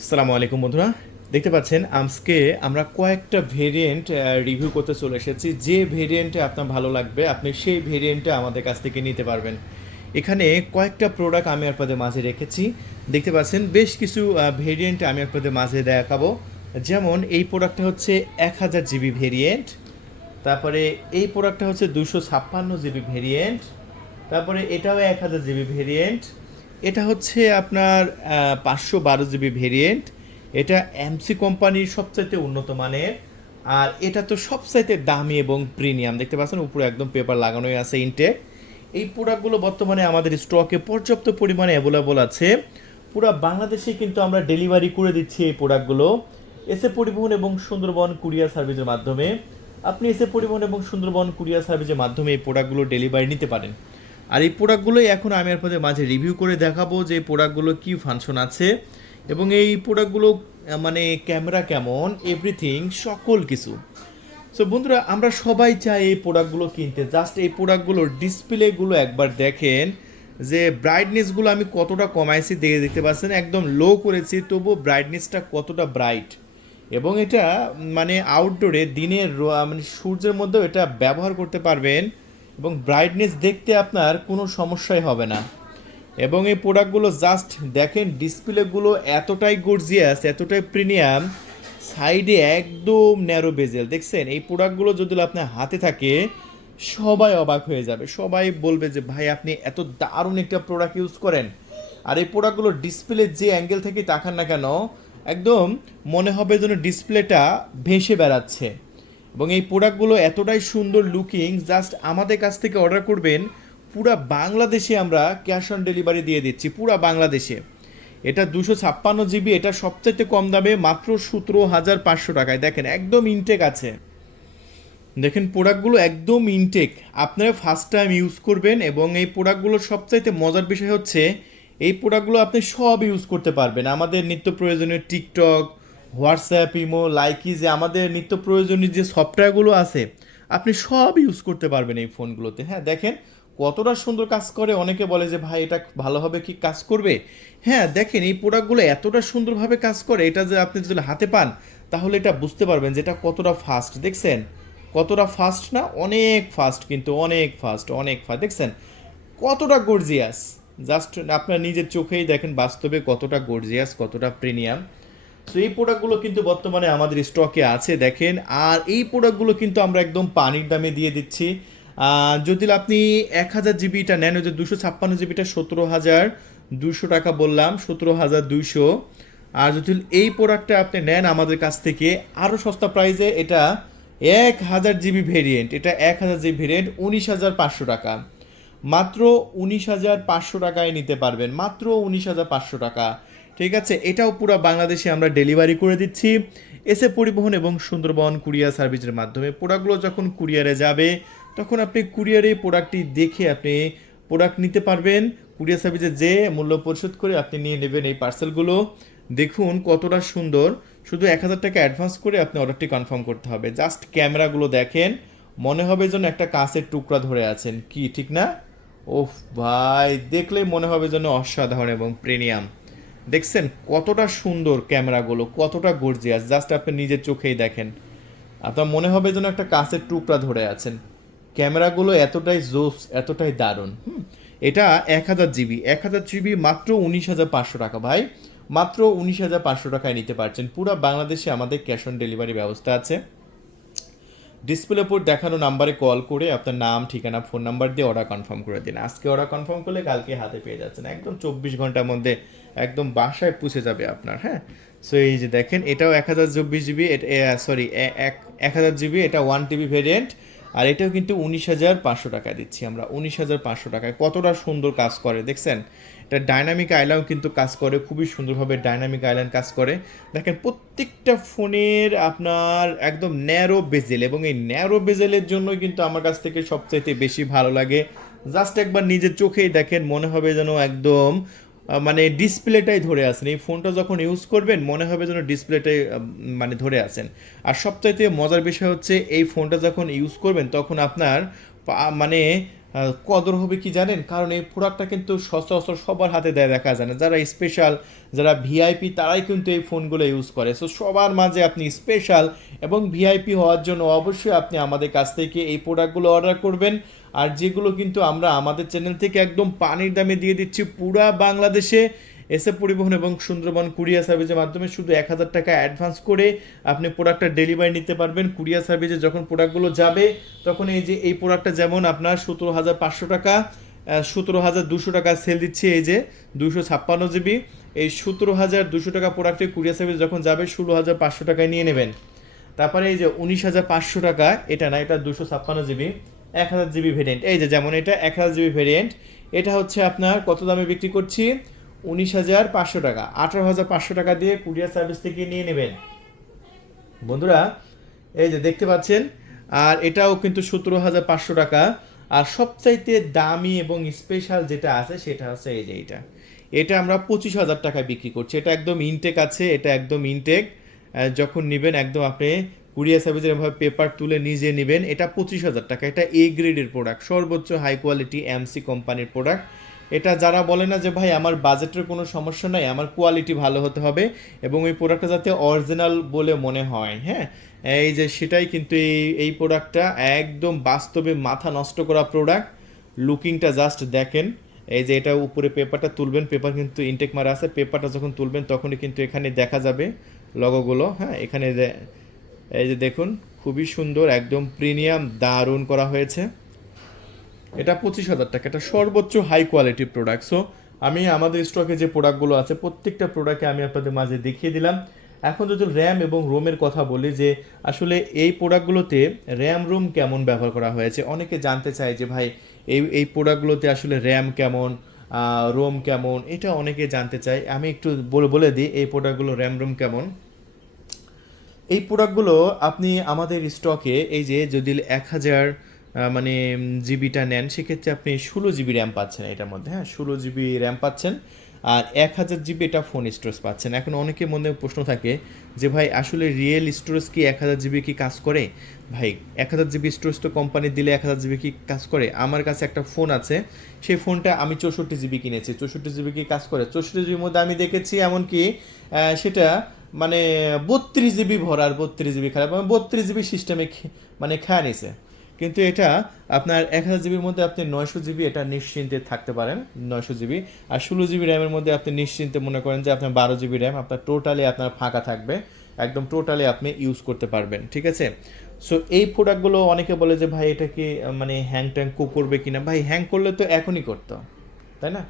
আসসালামু আলাইকুম বন্ধুরা। দেখতে পাচ্ছেন, আজকে আমরা কয়েকটা ভেরিয়েন্ট রিভিউ করতে চলে এসেছি। যে ভেরিয়েন্টে আপনার ভালো লাগবে, আপনি সেই ভেরিয়েন্টে আমাদের কাছ থেকে নিতে পারবেন। এখানে কয়েকটা প্রোডাক্ট আমি আপনাদের মাঝে রেখেছি। দেখতে পাচ্ছেন, বেশ কিছু ভেরিয়েন্ট আমি আপনাদের মাঝে দেখাবো। যেমন, এই প্রোডাক্টটা হচ্ছে এক হাজার জিবি ভেরিয়েন্ট তারপরে এই প্রোডাক্টটা হচ্ছে দুশো ছাপ্পান্ন জিবি ভেরিয়েন্ট তারপরে এটাও এক হাজার জিবি ভেরিয়েন্ট এটা হচ্ছে আপনার পাঁচশো বারো জিবি ভেরিয়েন্ট এটা এমসি কোম্পানির সবচাইতে উন্নত মানের। আর এটা তো সবচাইতে দামি এবং প্রিমিয়াম দেখতে পাচ্ছেন, উপরে একদম পেপার লাগানোই আছে ইনটেক এই প্রোডাক্টগুলো বর্তমানে আমাদের স্টকে পর্যাপ্ত পরিমাণে অ্যাভেলেবল আছে। পুরো বাংলাদেশে কিন্তু আমরা ডেলিভারি করে দিচ্ছি এই প্রোডাক্টগুলো এসে পরিবহন এবং সুন্দরবন কুরিয়ার সার্ভিসের মাধ্যমে। আপনি এসে পরিবহন এবং সুন্দরবন কুরিয়ার সার্ভিসের মাধ্যমে এই প্রোডাক্টগুলো ডেলিভারি নিতে পারেন। আর এই প্রোডাক্টগুলোই এখন আমি আপনাদের মাঝে রিভিউ করে দেখাবো যে প্রোডাক্টগুলো কী ফাংশন আছে। এবং এই প্রোডাক্টগুলো মানে ক্যামেরা কেমন এভরিথিং সকল কিছু। সো বন্ধুরা, আমরা সবাই চাই এই প্রোডাক্টগুলো কিনতে। জাস্ট এই প্রোডাক্টগুলোর ডিসপ্লেগুলো একবার দেখেন যে ব্রাইটনেসগুলো আমি কতটা কমাইছি, দেখে দেখতে পাচ্ছেন, একদম লো করেছি তবু ব্রাইটনেসটা কতটা ব্রাইট এবং এটা মানে আউটডোরে দিনের মানে সূর্যের মধ্যেও এটা ব্যবহার করতে পারবেন। এবং ব্রাইটনেস দেখতে আপনার কোনো সমস্যাই হবে না। এবং এই প্রোডাক্টগুলো জাস্ট দেখেন ডিসপ্লেগুলো এতটাই গর্জিয়াস এতটাই প্রিমিয়াম সাইডে একদম ন্যারো বেজেল দেখছেন? এই প্রোডাক্টগুলো যদি আপনার হাতে থাকে, সবাই অবাক হয়ে যাবে। সবাই বলবে যে, ভাই, আপনি এত দারুণ একটা প্রোডাক্ট ইউজ করেন। আর এই প্রোডাক্টগুলো ডিসপ্লে যে অ্যাঙ্গেল থেকে তাকান না কেন, একদম মনে হবে যেন ডিসপ্লেটা ভেসে বেড়াচ্ছে। এবং এই প্রোডাক্টগুলো এতটাই সুন্দর লুকিং জাস্ট আমাদের কাছ থেকে অর্ডার করবেন, পুরা বাংলাদেশে আমরা ক্যাশ অন ডেলিভারি দিয়ে দিচ্ছি, পুরা বাংলাদেশে। এটা দুশো ছাপ্পান্ন জিবি এটা সবচাইতে কম দামে মাত্র সতেরো হাজার পাঁচশো টাকায়। দেখেন, একদম ইনটেক আছে। দেখেন প্রোডাক্টগুলো একদম ইনটেক আপনারা ফার্স্ট টাইম ইউজ করবেন এবং এই প্রোডাক্টগুলোর সবচাইতে মজার বিষয় হচ্ছে, এই প্রোডাক্টগুলো আপনি সব ইউজ করতে পারবেন। আমাদের নিত্য প্রয়োজনীয় টিকটক হোয়াটসঅ্যাপ ইমো লাইকি যে আমাদের নিত্য প্রয়োজনীয় যে সফটওয়্যারগুলো আছে, আপনি সব ইউজ করতে পারবেন এই ফোনগুলোতে হ্যাঁ দেখেন কতটা সুন্দর কাজ করে অনেকে বলে যে, ভাই, এটা ভালোভাবে কি কাজ করবে? হ্যাঁ দেখেন এই প্রোডাক্টগুলো এতটা সুন্দরভাবে কাজ করে, এটা যে আপনি যদি হাতে পান, তাহলে এটা বুঝতে পারবেন যে এটা কতটা ফাস্ট দেখছেন? কতটা ফাস্ট না? অনেক ফাস্ট কিন্তু অনেক ফাস্ট অনেক ফাস্ট দেখছেন? কতটা গর্জিয়াস জাস্ট আপনার নিজের চোখেই দেখেন বাস্তবে কতটা গর্জিয়াস কতটা প্রিমিয়াম সো এই প্রোডাক্টগুলো কিন্তু বর্তমানে আমাদের স্টকে আছে, দেখেন। আর এই প্রোডাক্টগুলো কিন্তু আমরা একদম পানির দামে দিয়ে দিচ্ছি। যদি আপনি এক হাজার জিবিটা নেন, ওই যে দুশো ছাপ্পান্ন জিবিটা সতেরো হাজার দুশো টাকা বললাম, সতেরো হাজার দুইশো। আর যদি এই প্রোডাক্টটা আপনি নেন আমাদের কাছ থেকে আরও সস্তা প্রাইসে এটা এক হাজার জিবি ভেরিয়েন্ট এটা এক হাজার জিবি ভেরিয়েন্ট উনিশ হাজার পাঁচশো টাকা। মাত্র উনিশ হাজার পাঁচশো টাকায় নিতে পারবেন, মাত্র উনিশ হাজার পাঁচশো টাকা। ঠিক আছে? এটাও পুরো বাংলাদেশে আমরা ডেলিভারি করে দিচ্ছি। এসে পরিবহন এবং সুন্দরবন কুরিয়ার সার্ভিসের মাধ্যমে। প্রোডাক্টগুলো যখন কুরিয়ারে যাবে, তখন আপনি কুরিয়ারে প্রোডাক্টটি দেখে আপনি প্রোডাক্ট নিতে পারবেন। কুরিয়ার সার্ভিসে যে মূল্য পরিশোধ করে আপনি নিয়ে নেবেন এই পার্সেলগুলো দেখুন কতটা সুন্দর। শুধু এক হাজার টাকা অ্যাডভান্স করে আপনি অর্ডারটি কনফার্ম করতে হবে। জাস্ট ক্যামেরাগুলো দেখেন। মনে হবে যেন একটা কাঁচের টুকরা ধরে আছেন। কি, ঠিক না? ওফ ভাই, দেখলেই মনে হবে যেন অসাধারণ এবং প্রিমিয়াম দেখছেন কতটা সুন্দর ক্যামেরাগুলো, কতটা গর্জিয়াস জাস্ট আপনি নিজের চোখেই দেখেন। আপনার মনে হবে যেন একটা কাঁচের টুকরা ধরে আছেন। ক্যামেরাগুলো এতটাই জোস, এতটাই দারুণ এটা এক হাজার জিবি, এক হাজার জিবি মাত্র উনিশ হাজার পাঁচশো টাকা, ভাই। মাত্র উনিশ হাজার পাঁচশো টাকায় নিতে পারছেন। পুরো বাংলাদেশে আমাদের ক্যাশ অন ডেলিভারি ব্যবস্থা আছে। ডিসপ্লে উপর দেখানো নাম্বারে কল করে আপনার নাম, ঠিকানা ফোন নাম্বার দিয়ে অর্ডার কনফার্ম করে দিন। আজকে অর্ডার কনফার্ম করলে কালকে হাতে পেয়ে যাচ্ছেন। একদম চব্বিশ ঘণ্টার মধ্যে একদম বাসায় পুষে যাবে আপনার হ্যাঁ? সো এই যে দেখেন, এটাও এক হাজার চব্বিশ জিবি সরি এক এক হাজার জিবি এটা ওয়ান টিবি ভেরিয়েন্ট আর এটাও কিন্তু উনিশ হাজার পাঁচশো টাকায় দিচ্ছি আমরা। উনিশ হাজার পাঁচশো টাকায়। কতটা সুন্দর কাজ করে, দেখছেন? এটা ডাইনামিক আইল্যান্ড কিন্তু কাজ করে, খুবই সুন্দরভাবে ডাইনামিক আইল্যান্ড কাজ করে। দেখেন, প্রত্যেকটা ফোনের আপনার একদম ন্যারো বেজেল এবং এই ন্যারো বেজেলের জন্য কিন্তু আমার কাছ থেকে সবচাইতে বেশি ভালো লাগে। জাস্ট একবার নিজের চোখেই দেখেন, মনে হবে যেন একদম মানে ডিসপ্লেটাই ধরে আসেন। এই ফোনটা যখন ইউজ করবেন, মনে হবে যেন ডিসপ্লেটাই মানে ধরে আসেন। আর সবচাইতে মজার বিষয় হচ্ছে, এই ফোনটা যখন ইউজ করবেন, তখন আপনার মানে কদর হবে কি জানেন? কারণ এই প্রোডাক্টটা কিন্তু সচরাচর সবার হাতে দেয় দেখা যায় না। যারা স্পেশাল যারা ভিআইপি তারাই কিন্তু এই ফোনগুলো ইউজ করে। সো সবার মাঝে আপনি স্পেশাল এবং ভিআইপি হওয়ার জন্য অবশ্যই আপনি আমাদের কাছ থেকে এই প্রোডাক্টগুলো অর্ডার করবেন। আর যেগুলো কিন্তু আমরা আমাদের চ্যানেল থেকে একদম পানির দামে দিয়ে দিচ্ছি পুরা বাংলাদেশে। এসে পরিবহন এবং সুন্দরবন কুরিয়ার সার্ভিসের মাধ্যমে শুধু এক হাজার টাকা অ্যাডভান্স করে আপনি প্রোডাক্টটা ডেলিভারি নিতে পারবেন। কুরিয়ার সার্ভিসে যখন প্রোডাক্টগুলো যাবে, তখন এই যে, এই প্রোডাক্টটা যেমন আপনার সতেরো হাজার পাঁচশো টাকা সতেরো হাজার দুশো টাকা সেল দিচ্ছে এই যে দুশো ছাপ্পান্ন জিবি। এই সতেরো হাজার দুশো টাকা প্রোডাক্টের কুরিয়ার সার্ভিস যখন যাবে, ষোলো হাজার পাঁচশো টাকায় নিয়ে নেবেন। তারপরে এই যে, উনিশ হাজার পাঁচশো টাকা, এটা না, এটা দুশো ছাপ্পান্ন জিবি, এক হাজার জিবি ভেরিয়েন্ট এই যে, যেমন এটা, এক হাজার জিবি ভেরিয়েন্ট এটা হচ্ছে আপনার কত দামে বিক্রি করছি? উনিশ হাজার পাঁচশো টাকা। আঠারো হাজার পাঁচশো টাকা দিয়ে কুরিয়ার সার্ভিস থেকে নিয়ে নেবেন। বন্ধুরা, এই যে দেখতে পাচ্ছেন, আর এটাও কিন্তু সতেরো হাজার পাঁচশো টাকা। আর সবচাইতে দামি এবং স্পেশাল যেটা আছে, সেটা হচ্ছে এই যে এটা। এটা আমরা পঁচিশ হাজার টাকায় বিক্রি করছি। এটা একদম ইনটেক আছে, এটা একদম ইনটেক যখন নেবেন, একদম আপনি কুরিয়ার সার্ভিসের এভাবে পেপার তুলে নিজে নেবেন, এটা পঁচিশ হাজার টাকা। এটা এ গ্রেডের প্রোডাক্ট সর্বোচ্চ হাই কোয়ালিটি এমসি কোম্পানির প্রোডাক্ট এটা যারা বলে না যে, ভাই, আমার বাজেটের কোনো সমস্যা নাই, আমার কোয়ালিটি ভালো হতে হবে, এবং ওই প্রোডাক্টটা যাতে অরিজিনাল বলে মনে হয় হ্যাঁ? এই যে, সেটাই কিন্তু এই এই প্রোডাক্টটা একদম বাস্তবে মাথা নষ্ট করা প্রোডাক্ট লুকিংটা জাস্ট দেখেন, এই যে, এটা উপরে পেপারটা তুলবেন পেপার কিন্তু ইনটেক মারা আছে পেপারটা যখন তুলবেন তখনই কিন্তু এখানে দেখা যাবে লগোগুলো হ্যাঁ? এখানে এই যে, দেখুন, খুবই সুন্দর, একদম প্রিমিয়াম দারুণ করা হয়েছে। এটা পঁচিশ হাজার টাকা। এটা সর্বোচ্চ হাই কোয়ালিটি প্রোডাক্ট সো আমি আমাদের স্টকে যে প্রোডাক্টগুলো আছে, প্রত্যেকটা প্রোডাক্টে আমি আপনাদের মাঝে দেখিয়ে দিলাম। এখন যদি র্যাম এবং রোমের কথা বলি যে, আসলে এই প্রোডাক্টগুলোতে র্যাম রোম কেমন ব্যবহার করা হয়েছে? অনেকে জানতে চায় যে, ভাই, এই এই প্রোডাক্টগুলোতে আসলে র্যাম কেমন রোম কেমন? এটা অনেকে জানতে চায়। আমি একটু বলে বলে দিই, এই প্রোডাক্টগুলো র্যাম রোম কেমন? এই প্রোডাক্টগুলো আপনি আমাদের স্টকে এই যে যদি এক হাজার মানে জিবিটা নেন, সেক্ষেত্রে আপনি ষোলো জিবি র্যাম পাচ্ছেন এটার মধ্যে হ্যাঁ? ষোলো জিবি র্যাম পাচ্ছেন আর এক হাজার জিবি এটা ফোন স্টোরেজ পাচ্ছেন। এখন অনেকের মধ্যে প্রশ্ন থাকে যে, ভাই, আসলে রিয়েল স্টোরেজ কি এক হাজার জিবি কি কাজ করে? ভাই, এক হাজার জিবি স্টোরেজ তো কোম্পানি দিলে এক হাজার জিবি কি কাজ করে? আমার কাছে একটা ফোন আছে, সেই ফোনটা আমি চৌষট্টি জিবি কিনেছি। চৌষট্টি জিবি কি কাজ করে? চৌষট্টি জিবির মধ্যে আমি দেখেছি এমনকি সেটা মানে বত্রিশ জিবি ভরার, বত্রিশ জিবি খারাপ, বত্রিশ জিবি সিস্টেমে মানে খেয়া নিছে। কিন্তু এটা আপনার এক হাজার জিবির মধ্যে আপনি নয়শো জিবি এটা নিশ্চিন্তে থাকতে পারেন, নয়শো জিবি। আর ষোলো জিবি র্যামের মধ্যে আপনি নিশ্চিন্তে মনে করেন যে আপনার বারো জিবি র্যাম, আপনার টোটালি আপনার ফাঁকা থাকবে, একদম টোটালি আপনি ইউজ করতে পারবেন, ঠিক আছে? সো এই প্রোডাক্টগুলো অনেকে বলে যে, ভাই, এটা কি মানে হ্যাং ট্যাং কো করবে কিনা? ভাই, হ্যাং করলে তো এখনই করতো, তাই না?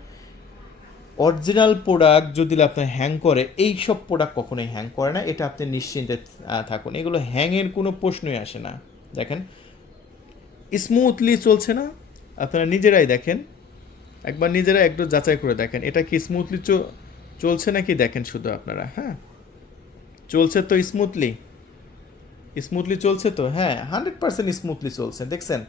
অরিজিনাল প্রোডাক্ট যদি আপনার হ্যাং করে, এই সব প্রোডাক্ট কখনোই হ্যাং করে না, এটা আপনি নিশ্চিন্তে থাকুন। এগুলো হ্যাংয়ের কোনো প্রশ্নই আসে না। দেখেন স্মুথলি চলছে না। আপনারা নিজেরাই দেখেন। একবার নিজেরা একটু যাচাই করে দেখেন, এটা কি স্মুথলি চলছে নাকি দেখেন শুধু আপনারা হ্যাঁ? চলছে তো স্মুথলি স্মুথলি চলছে তো হ্যাঁ হান্ড্রেড পার্সেন্ট স্মুথলি চলছে, দেখছেন?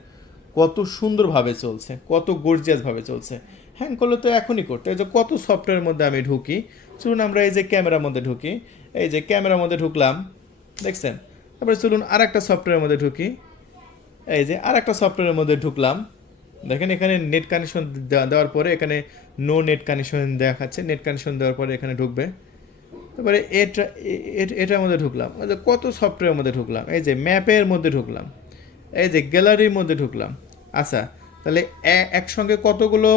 কত সুন্দরভাবে চলছে, কত গর্জিয়াসভাবে চলছে। হ্যাং, করলে তো এখনই করতে, এই যে কত সফটওয়্যারের মধ্যে আমি ঢুকি, চলুন আমরা এই যে ক্যামেরার মধ্যে ঢুকি, এই যে ক্যামেরার মধ্যে ঢুকলাম, দেখছেন? তারপরে চলুন আর একটা সফটওয়্যারের মধ্যে ঢুকি এই যে আর একটা সফটওয়্যারের মধ্যে ঢুকলাম। দেখেন এখানে নেট কানেকশন দেওয়ার পরে এখানে নো নেট কানেকশন দেখাচ্ছে। নেট কানেকশন দেওয়ার পরে এখানে ঢুকবে। তারপরে এটা এটার মধ্যে ঢুকলাম। ওই কত সফটওয়্যারের মধ্যে ঢুকলাম? এই যে ম্যাপের মধ্যে ঢুকলাম। এই যে গ্যালারির মধ্যে ঢুকলাম। আচ্ছা তাহলে একসঙ্গে কতগুলো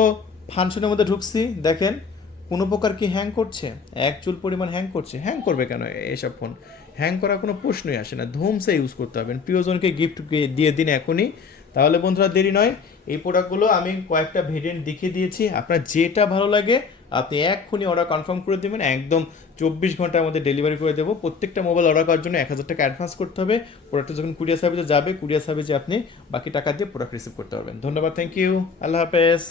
ফাংশনের মধ্যে ঢুকছি? দেখেন। কোনো প্রকার কি হ্যাং করছে? এক চুল পরিমাণ হ্যাং করছে? হ্যাং করবে কেন এসব ফোন হ্যাং করার কোনো প্রশ্নই আসে না। ধুমসে ইউজ করতে হবে। প্রিয়জনকে গিফট দিয়ে দিন এখনই। তাহলে বন্ধুরা, দেরি নয়। এই প্রোডাক্টগুলো আমি কয়েকটা ভেরিয়েন্ট দেখিয়ে দিয়েছি। আপনার যেটা ভালো লাগে, আপনি এক্ষুনি অর্ডার কনফার্ম করে দেবেন। একদম চব্বিশ ঘণ্টার মধ্যে ডেলিভারি করে দেবো। প্রত্যেকটা মোবাইল অর্ডার করার জন্য এক হাজার টাকা অ্যাডভান্স করতে হবে। প্রোডাক্টটা যখন কুরিয়ার সার্ভিসে যাবে কুরিয়ার সার্ভিসে আপনি বাকি টাকা দিয়ে প্রোডাক্ট রিসিভ করতে পারবেন। ধন্যবাদ থ্যাংক ইউ আল্লাহ হাফেজ।